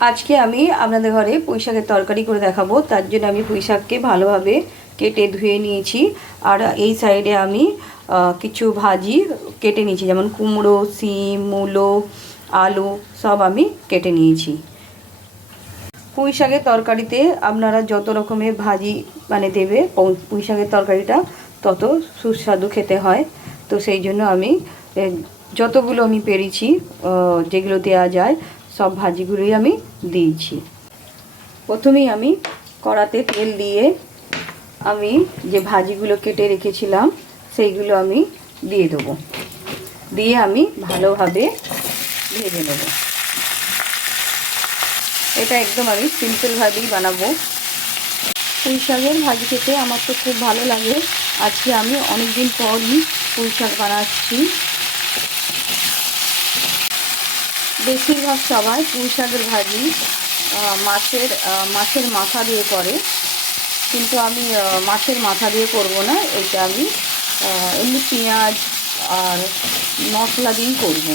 আজকে আমি আপনাদের ঘরে পুঁই শাকের তরকারি করে দেখাবো। তার জন্য আমি পুঁই শাককে ভালোভাবে কেটে ধুয়ে নিয়েছি। আর এই সাইডে আমি কিছু ভাজি কেটে নিয়েছি, যেমন কুমড়ো, শিম, মূলো, আলু সব আমি কেটে নিয়েছি। পুঁই শাকের তরকারিতে আপনারা যত রকমের ভাজি দেবে, পুঁই শাকের তরকারিটা তত সুস্বাদু খেতে হয়। তো সেই জন্য আমি যতগুলো আমি পেরেছি, যেগুলো দেওয়া যায় সব ভাজিগুলোই আমি দিয়েছি। প্রথমেই আমি কড়াতে তেল দিয়ে আমি যে ভাজিগুলো কেটে রেখেছিলাম সেইগুলো আমি দিয়ে দেবো, দিয়ে আমি ভালোভাবে ভেজে নেব। এটা একদম আমি সিম্পলভাবেই বানাবো। পুঁই শাকের ভাজি খেতে আমার তো খুব ভালো লাগে। আজকে আমি অনেক দিন পরই পুঁই শাক বানাচ্ছি। বেশিরভাগ সবাই পুঁই শাকের ভাজি মাছের মাথা দিয়ে করে, কিন্তু আমি মাছের মাথা দিয়ে করব না। এটা আমি এমনি পেঁয়াজ আর মশলা দিয়েই করব।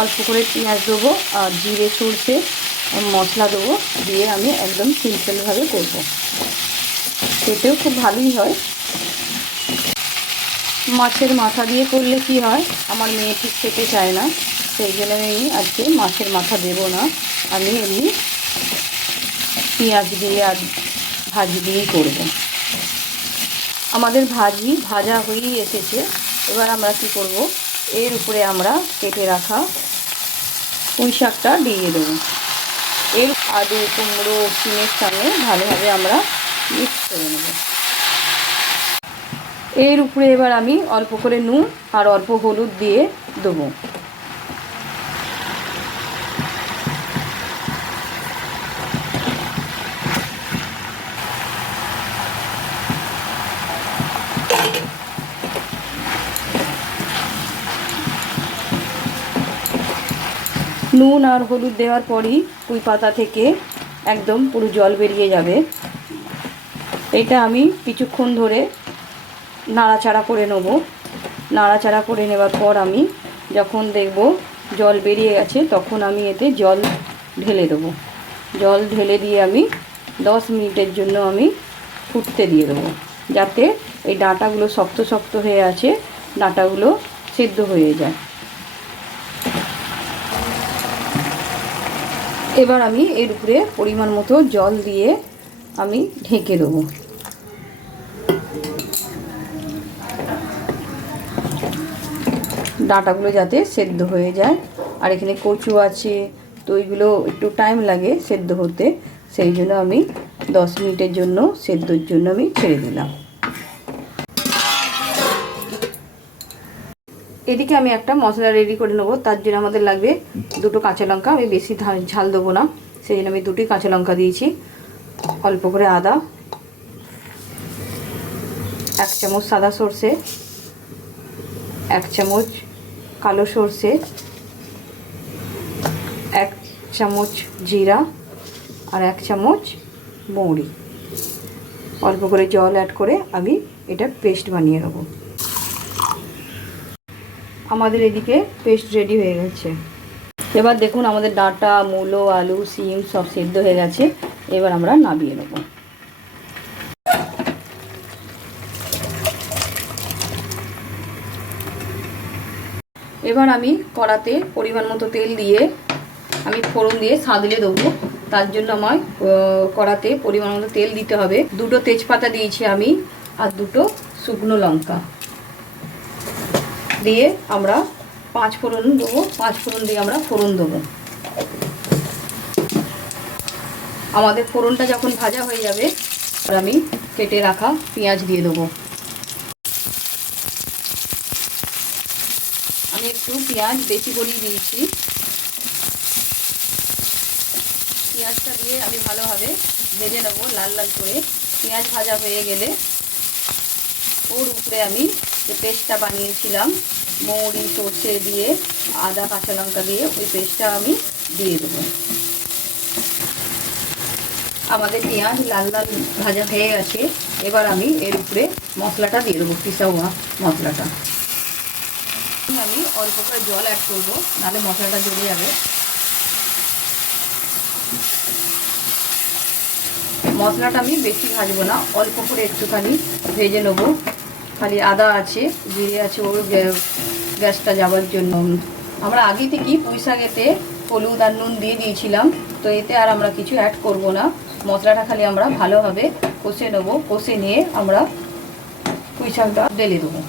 অল্প করে পেঁয়াজ দেবো আর জিরে সরষে মশলা দেবো, দিয়ে আমি একদম সিম্পলভাবে করব। খেতেও খুব ভালোই হয়। মাছের মাথা দিয়ে করলে কি হয়, আমার মেয়ে ঠিক খেতে চায় না, সেই জন্য আমি আজকে মাছের মাথা দেব না। আমি এমনি পেঁয়াজ দিয়ে আর ভাজি দিয়েই করব। আমাদের ভাজি ভাজা হয়েই এসেছে। এবার আমরা কি করব, এর উপরে আমরা কেটে রাখা পুঁই শাকটা দিয়ে দেবো। এর আলু, কুমড়ো, শিমের সঙ্গে ভালোভাবে আমরা মিক্স করে নেব। এর উপরে এবার আমি অল্প করে নুন আর অল্প হলুদ দিয়ে দেবো। নুন আর হলুদ দেওয়ার পরই পুঁই পাতা থেকে একদম পুরো জল বেরিয়ে যাবে। এটা আমি কিছুক্ষণ ধরে নাড়াচাড়া করে নেব। নাড়াচাড়া করে নেবার পর আমি যখন দেখব জল বেরিয়ে গেছে, তখন আমি এতে জল ঢেলে দেবো। জল ঢেলে দিয়ে আমি 10 মিনিটের জন্য আমি ফুটতে দিয়ে দেবো, যাতে এই ডাঁটাগুলো শক্ত শক্ত হয়ে আছে, ডাঁটাগুলো সেদ্ধ হয়ে যায়। এবার আমি এর উপরে পরিমাণ মতো জল দিয়ে আমি ঢেকে দেবো। ডাঁটাগুলো যাতে সেদ্ধ হয়ে যায়। আর এখানে কচু আছে, তো ওইগুলো একটু টাইম লাগে সেদ্ধ হতে, সেই জন্য আমি 10 মিনিটের জন্য সেদ্ধর জন্য আমি ছেড়ে দিলাম। এদিকে আমি একটা মশলা রেডি করে নেবো। তার জন্য আমাদের লাগবে 2টো কাঁচা লঙ্কা। আমি বেশি ঝাল দেবো না, সেই জন্য আমি 2টি কাঁচা লঙ্কা দিয়েছি। অল্প করে আদা, 1 চামচ সাদা সর্ষে, 1 চামচ কালো সর্ষে, 1 চামচ জিরা আর 1 চামচ মৌরি। অল্প করে জল অ্যাড করে আমি এটা পেস্ট বানিয়ে নেব। আমাদের এদিকে পেস্ট রেডি হয়ে গেছে। এবার দেখুন আমাদের ডাঁটা, মূলো, আলু, শিম সব সেদ্ধ হয়ে গেছে। এবার আমরা নামিয়ে নেব। এবার আমি কড়াতে পরিমাণ মতো তেল দিয়ে আমি ফোড়ন দিয়ে সাঁতলে দেবো। তার জন্য আমার কড়াতে পরিমাণ মতো তেল দিতে হবে। 2টো তেজপাতা দিয়েছি আমি আর 2টো শুকনো লঙ্কা দিয়ে আমরা 5 ফোড়ন দেবো। 5 ফোড়ন দিয়ে আমরা ফোড়ন দেবো। আমাদের ফোড়নটা যখন ভাজা হয়ে যাবে, আমি কেটে রাখা পেঁয়াজ দিয়ে দেবো। আমি একটু পেঁয়াজ বেশি করেই দিয়েছি। পেঁয়াজটা দিয়ে আমি ভালোভাবে ভেজে নেবো লাল লাল করে। পেঁয়াজ ভাজা হয়ে গেলে ওর উপরে আমি যে পেস্টটা বানিয়েছিলাম মৌরি, সর্ষে দিয়ে, আদা, কাঁচা লঙ্কা দিয়ে, ওই পেস্টটা আমি দিয়ে দেবো। আমাদের পেঁয়াজ লাল লাল ভাজা হয়ে গেছে। এবার আমি এর উপরে মশলাটা দিয়ে দেবো, পিসা হওয়া মশলাটা। আমি অল্প করে জল অ্যাড করবো, নাহলে মশলাটা জ্বলে যাবে। মশলাটা আমি বেশি ভাজবো না, অল্প করে একটুখানি ভেজে নেবো। খালি আদা আছে, জিরে আছে, ওর গ্যাসটা যাওয়ার জন্য। আমরা আগে থেকেই পুঁই শাকেতে হলুদ আর নুন দিয়ে দিয়েছিলাম, তো এতে আর আমরা কিছু অ্যাড করব না। মশলাটা খালি আমরা ভালোভাবে কষে নেবো, কষে নিয়ে আমরা পুঁই শাকটা ঢেলে দেবো।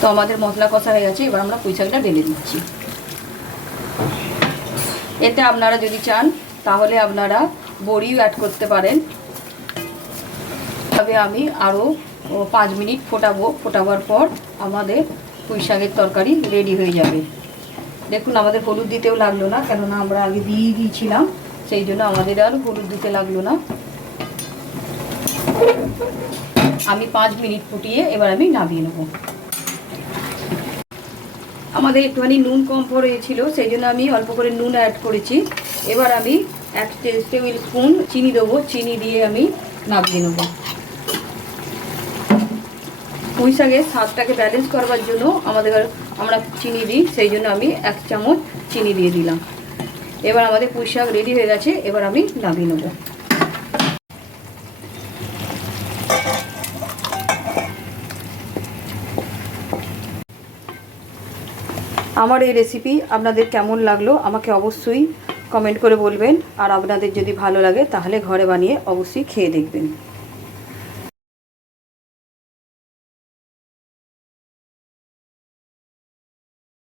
তো আমাদের মশলা কষা হয়ে গেছে, এবার আমরা পুঁই শাকটা ঢেলে দিচ্ছি। এতে আপনারা যদি চান তাহলে আপনারা বড়িও অ্যাড করতে পারেন। তবে আমি আরও 5 মিনিট ফোটাবো, ফোটাবার পর আমাদের পুঁই শাকের তরকারি রেডি হয়ে যাবে। দেখুন আমাদের হলুদ দিতেও লাগলো না, কেননা আমরা আগে দিয়ে দিয়েছিলাম, সেই জন্য আমাদের আর হলুদ দিতে লাগলো না। আমি 5 মিনিট ফুটিয়ে এবার আমি নামিয়ে নেব। আমাদের একটুখানি নুন কম পড়েছিল, সেই জন্য আমি অল্প করে নুন অ্যাড করেছি। এবার আমি 1 টেবিল স্পুন চিনি দেবো, চিনি দিয়ে আমি নামিয়ে নেব। পুঁই শাকের স্বাদটাকে ব্যালেন্স করবার জন্য আমরা চিনি দিই, সেই জন্য আমি 1 চামচ চিনি দিয়ে দিলাম। এবার আমাদের পুঁই শাক রেডি হয়ে গেছে, এবার আমি নামিয়ে নেব। আমার এই রেসিপি আপনাদের কেমন লাগলো আমাকে অবশ্যই কমেন্ট করে বলবেন, আর আপনাদের যদি ভালো লাগে তাহলে ঘরে বানিয়ে অবশ্যই খেয়ে দেখবেন।